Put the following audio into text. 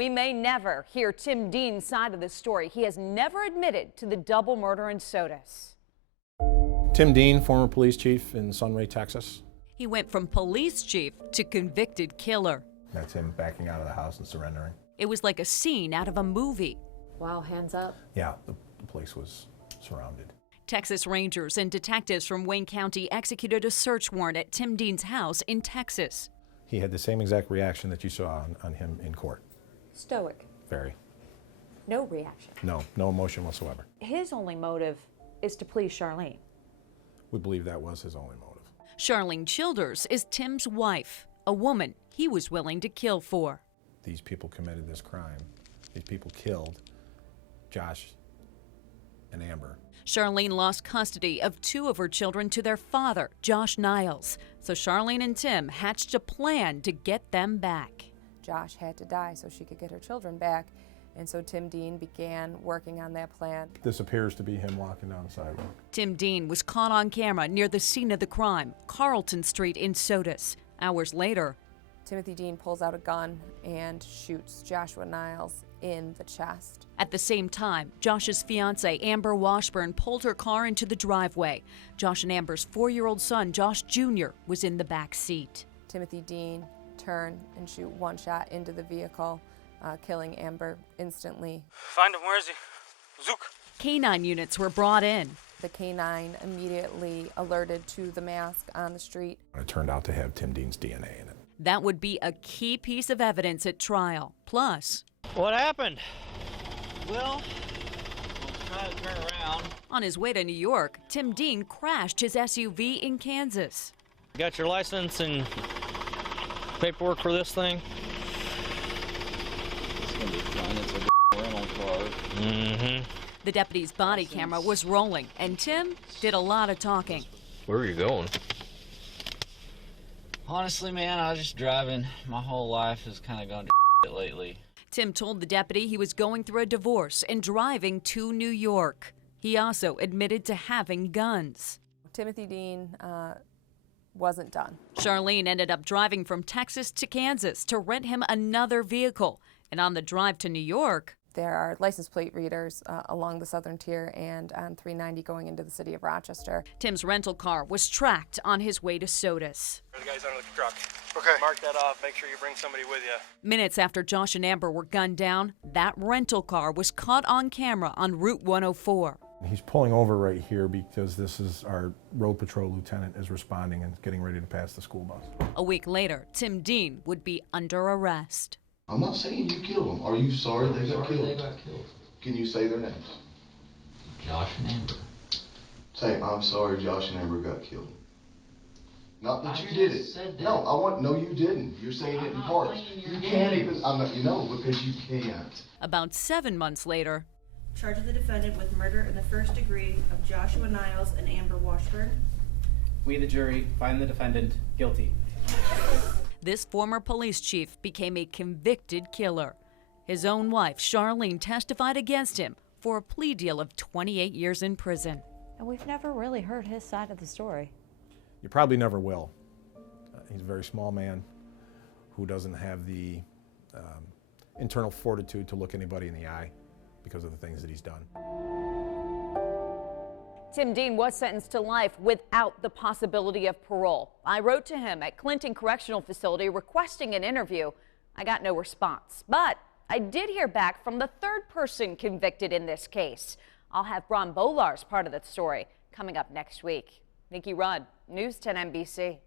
We may never hear Tim Dean's side of the story. He has never admitted to the double murder in Sodus. Tim Dean, former police chief in Sunray, Texas. He went from police chief to convicted killer. That's him backing out of the house and surrendering. It was like a scene out of a movie. Wow, hands up. Yeah, the place was surrounded. Texas Rangers and detectives from Wayne County executed a search warrant at Tim Dean's house in Texas. He had the same exact reaction that you saw on him in court. Stoic. Very. No reaction. No emotion whatsoever. His only motive is to please Charlene. We believe that was his only motive. Charlene Childers is Tim's wife, a woman he was willing to kill for. These people committed this crime. These people killed Josh and Amber. Charlene lost custody of 2 of her children to their father, Josh Niles. So Charlene and Tim hatched a plan to get them back. Josh had to die so she could get her children back, and so Tim Dean began working on that plan. This appears to be him walking down the sidewalk. Tim Dean was caught on camera near the scene of the crime, Carlton Street in Sodus. Hours later, Timothy Dean pulls out a gun and shoots Joshua Niles in the chest. At the same time, Josh's fiancée, Amber Washburn, pulled her car into the driveway. Josh and Amber's 4-year-old son, Josh Jr., was in the back seat. Timothy Dean turned and shoot one shot into the vehicle, killing Amber instantly. Find him, where is he? Zook. Canine units were brought in. The canine immediately alerted to the mask on the street. It turned out to have Tim Dean's DNA in it. That would be a key piece of evidence at trial. Plus, What happened? Well, let's try to turn around. on his way to New York, Tim Dean crashed his SUV in Kansas. Got your license and paperwork for this thing? It's gonna be fun. It's a rental car. Mm-hmm. The deputy's body camera was rolling, and Tim did a lot of talking. Where are you going? Honestly, man, I was just driving. My whole life has kind of gone to lately. Tim told the deputy he was going through a divorce and driving to New York. He also admitted to having guns. Timothy Dean wasn't done. Charlene ended up driving from Texas to Kansas to rent him another vehicle. And on the drive to New York, There are license plate readers along the southern tier and on 390 going into the city of Rochester. Tim's rental car was tracked on his way to Sodus. The guy's under the truck. Okay. Mark that off. Make sure you bring somebody with you. Minutes after Josh and Amber were gunned down, that rental car was caught on camera on Route 104. He's pulling over right here because this is our road patrol lieutenant is responding and getting ready to pass the school bus. A week later, Tim Dean would be under arrest. I'm not saying you killed them. Are you sorry they got killed? Can you say their names? Josh and Amber. Say, I'm sorry Josh and Amber got killed. Not that I you did it. just said that. No, you didn't. You're saying it in I'm not parts. playing your You can't games. even, I'm not, you know, because you can't. About 7 months later, Charging the defendant with murder in the first degree of Joshua Niles and Amber Washburn. We, the jury, find the defendant guilty. this former police chief became a convicted killer. His own wife, Charlene, testified against him for a plea deal of 28 years in prison. And we've never really heard his side of the story. You probably never will. He's a very small man who doesn't have the internal fortitude to look anybody in the eye because of the things that he's done. Tim Dean was sentenced to life without the possibility of parole. I wrote to him at Clinton Correctional Facility requesting an interview. I got no response, but I did hear back from the third person convicted in this case. I'll have Bron Bolar's part of the story coming up next week. Nikki Rudd, News 10 NBC.